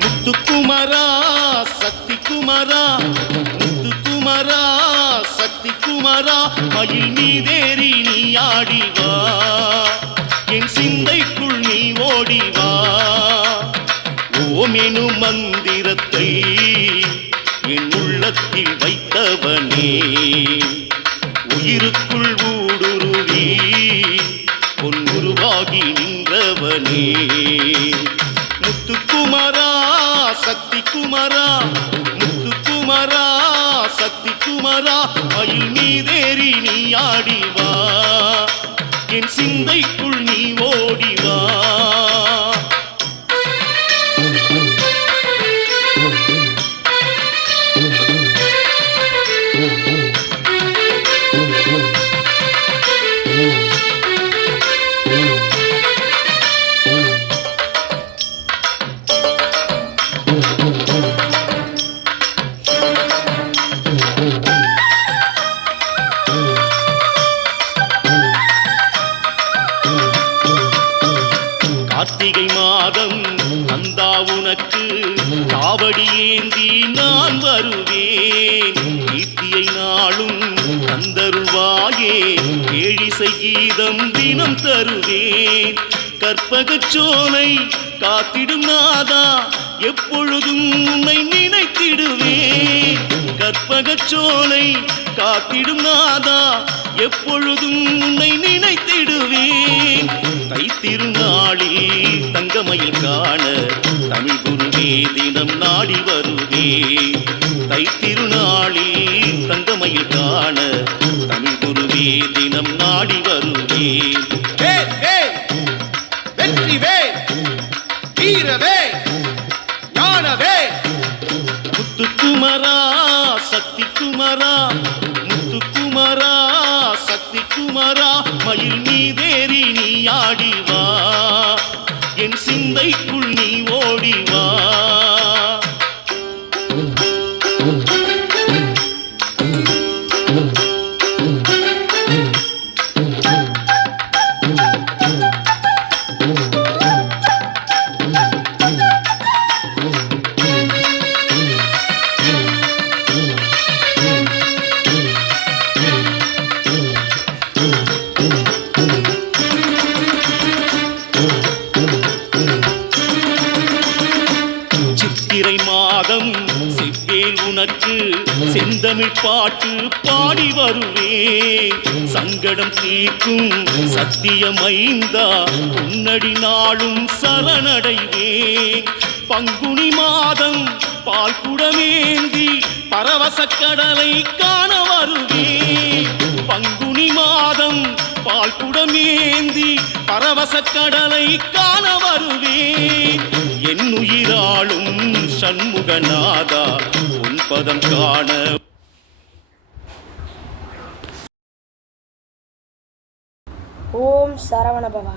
முத்துக்குமரா சக்தி குமரா, முத்துக்குமரா சக்தி குமரா, மயில் மீதேறி நீ ஆடிவா, என் சிந்தைக்குள் நீ ஓடிவா. ஓம் எனும் மந்திரத்தை என் உள்ளத்தில் வைத்தவனே, உயிருக்குள் ஊடுருவி பொன்னுருவாகி நின்றவனே. முத்துக்குமரா சக்தி குமரா, முத்துக்குமரா சக்தி குமரா, மயில் மீதேறி நீ ஆடிவா, என் சிந்தைக்குள் நீ ஓடிவா. கார்த்திகை மாதம் வந்தா உனக்கு காவடி ஏந்தி நான் வருவேன், கீர்த்தியை நாளும் தந்தருள்வாயே, ஏழிசை கீதம் தினம் தருவேன். கற்பகச்சோலை காத்திடும் நாதா, எப்பொழுதும் உன்னை நினைத்திடுவேன். கற்பகச்சோலை காத்திடும் நாதா, எப்பொழுதும் உன்னை நினைத்திடுவேன். தைத்திருநாளில் தங்கமயில் காண தமிழ் குருவே தினம் நாடி வருவே. தைத்திருநாளில் தங்கமயில் காண தமிழ் குருவே தினம் நாடி வருவே. வெற்றிவே வீரவே ஞானவே, முத்துக்குமரா சக்தி குமரா, முத்துக்குமரா சக்தி குமரா, மயில் மீதேறி நீ ஆடிவா, என் சிந்தைக்குள் நீ ஓடிவா. சித்திரை மாதம் சித்தேல் உனக்கு செந்தமிழ் பாட்டு பாடி வருவே. சங்கடம் தீர்க்கும் சத்தியமைந்தா, உன்னடி நாளும் சரணடைவே. பங்குனி மாதம் பால் குடமேந்தி பரவச கடலை காண வருவே. பங்குனி மாதம் பால் குடமேந்தி பரவச கடலை காண வருவே. என் உயிராளும் சண்முகநாதா, உன் பதம் காண. ஓம் சரவணபவா.